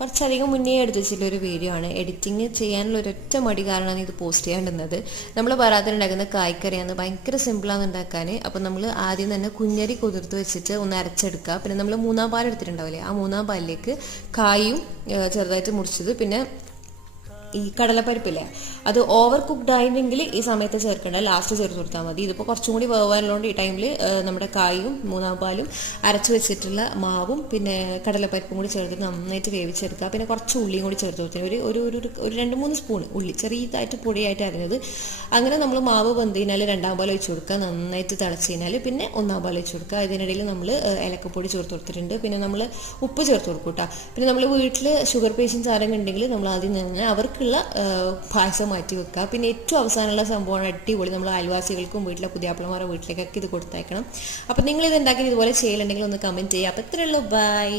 കുറച്ചധികം മുന്നേ എടുത്ത് വെച്ചിട്ടുള്ളൊരു വീഡിയോ ആണ്. എഡിറ്റിങ് ചെയ്യാനുള്ള ഒരൊറ്റ മടി കാരണമാണ് ഇത് പോസ്റ്റ് ചെയ്യാണ്ടുന്നത്. നമ്മൾ പറാത്തിൽ ഉണ്ടാക്കുന്ന കായ്ക്കറിയാണ്, ഭയങ്കര സിമ്പിളാണ് ഉണ്ടാക്കാൻ. അപ്പം നമ്മൾ ആദ്യം തന്നെ കുഞ്ഞരി കുതിർത്ത് വെച്ചിട്ട് ഒന്ന് അരച്ചെടുക്കുക. പിന്നെ നമ്മൾ 3-ാം പാൽ എടുത്തിട്ടുണ്ടാവില്ലേ, ആ 3-ാം പാലിലേക്ക് കായും ചെറുതായിട്ട് മുറിച്ചത്, പിന്നെ ഈ കടലപ്പരിപ്പില്ലേ അത് ഓവർ കുക്ക്ഡ് ആയിരുന്നെങ്കിൽ ഈ സമയത്ത് ചേർക്കേണ്ട, ലാസ്റ്റ് ചേർത്ത് കൊടുത്താൽ മതി. ഇതിപ്പോൾ കുറച്ചും കൂടി വേവാനുള്ളതുകൊണ്ട് ഈ ടൈമിൽ നമ്മുടെ കായും 3-ാം പാലും അരച്ച് വെച്ചിട്ടുള്ള മാവും പിന്നെ കടലപ്പരിപ്പും കൂടി ചേർത്തിട്ട് നന്നായിട്ട് വേവിച്ചെടുക്കുക. പിന്നെ കുറച്ച് ഉള്ളിയും കൂടി ചേർത്ത് കൊടുത്താൽ ഒരു 2-3 സ്പൂൺ ഉള്ളി ചെറിയതായിട്ട് പൊടിയായിട്ട് അരിഞ്ഞത്. അങ്ങനെ നമ്മൾ മാവ് വെന്ത് കഴിഞ്ഞാൽ 2-ാം പാൽ ഒഴിച്ച് കൊടുക്കുക. നന്നായിട്ട് തിളച്ച് കഴിഞ്ഞാൽ പിന്നെ 1-ാം പാൽ ഒഴിച്ച് കൊടുക്കുക. ഇതിനിടയിൽ നമ്മൾ ഏലക്കപ്പൊടി ചേർത്ത് കൊടുത്തിട്ടുണ്ട്. പിന്നെ നമ്മൾ ഉപ്പ് ചേർത്ത് കൊടുക്കും കേട്ടോ. പിന്നെ നമ്മൾ വീട്ടിൽ ഷുഗർ പേഷ്യൻസ് ആരെങ്കിലും ഉണ്ടെങ്കിൽ നമ്മൾ ആദ്യം തന്നെ അവർക്ക് പായസം മാറ്റി വെക്കുക. പിന്നെ ഏറ്റവും അവസാനമുള്ള സംഭവമാണ് അടിപൊളി, നമ്മൾ അയൽവാസികൾക്കും വീട്ടിലെ പുതിയാപ്പിളമാരുടെ വീട്ടിലേക്കൊക്കെ ഇത് കൊടുത്തയക്കണം. അപ്പം നിങ്ങൾ ഇത് ഉണ്ടാക്കി ഇതുപോലെ ചെയ്യലുണ്ടെങ്കിൽ ഒന്ന് കമൻറ്റ് ചെയ്യുക. അപ്പം ഇത്രയുള്ളൂ, ബൈ.